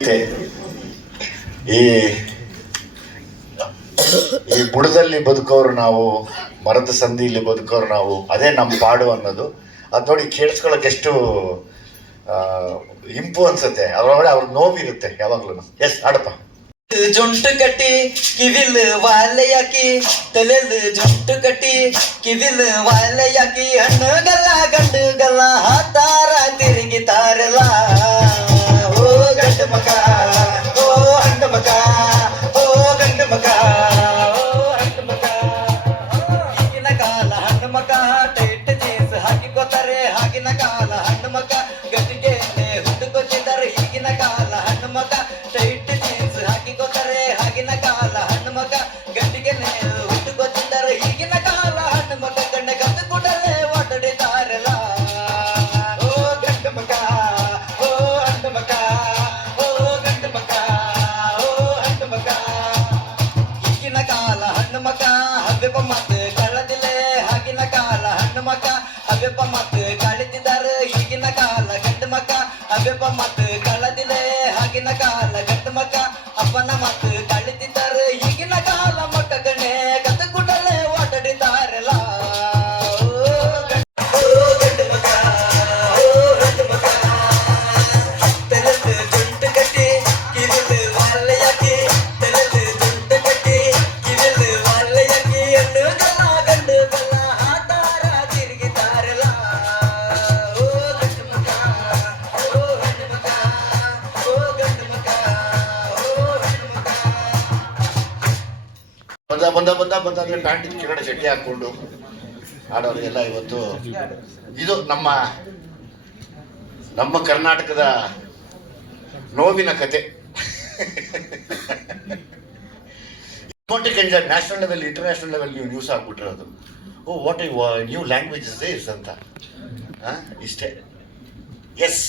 ಈ ಈ ಬುಡದಲ್ಲಿ ಬದುಕೋರು ನಾವು, ಮರದ ಸಂಧಿಯಲ್ಲಿ ಬದುಕೋರು ನಾವು, ಅದೇ ನಮ್ಮ ಪಾಡು ಅನ್ನೋದು. ಅದು ನೋಡಿ ಕೇಳಿಸ್ಕೊಳಕ್ಕೆ ಎಷ್ಟು ಇಂಪು ಅನ್ಸುತ್ತೆ. ಅದರೊಳಗಡೆ ಅವ್ರ ನೋವಿರುತ್ತೆ ಯಾವಾಗ್ಲೂ. ಎಸ್ ಆಡಪ್ಪ ಜೊಂಟು ಕಟ್ಟಿ ಕಿವಿಲ್ ವಾಲೆಯಾಕಿ ತಲೆಲ್ ಜೊಂಟು ಕಟ್ಟಿ ಕಿವಿಲ್ ವಾಲೆಯಾಕಿ ಗಂಡುಗಲ್ಲ நமக்கா ಮಗ ಮಾತು ಕಳ್ಳದಿಲೆ ಆಗಿನ ಕಾಲ ಗಟ್ಟ ಮಗ ಅಪ್ಪನ ಮಾತು ಕಳೆದಿದ್ದಾರೆ. ಈಗಿನ ಕಾಲ ಬಂದ ಬಂದ ಬಂದ ಬಂದ ಅಂದ್ರೆ ಪ್ಯಾಂಟ್ ಕೆಳಗಡೆ ಚಡ್ಡಿ ಹಾಕೊಂಡು ಆಡೋರಿಗೆಲ್ಲ ಇವತ್ತು ಇದು ನಮ್ಮ ನಮ್ಮ ಕರ್ನಾಟಕದ ನೋವಿನ ಕತೆ. Enjoy national level, international level ನೀವು ನ್ಯೂಸ್ ಹಾಕ್ಬಿಟ್ಟಿರೋದು. Oh what new languages is ಅಂತ. ಇಷ್ಟೇ. ಎಸ್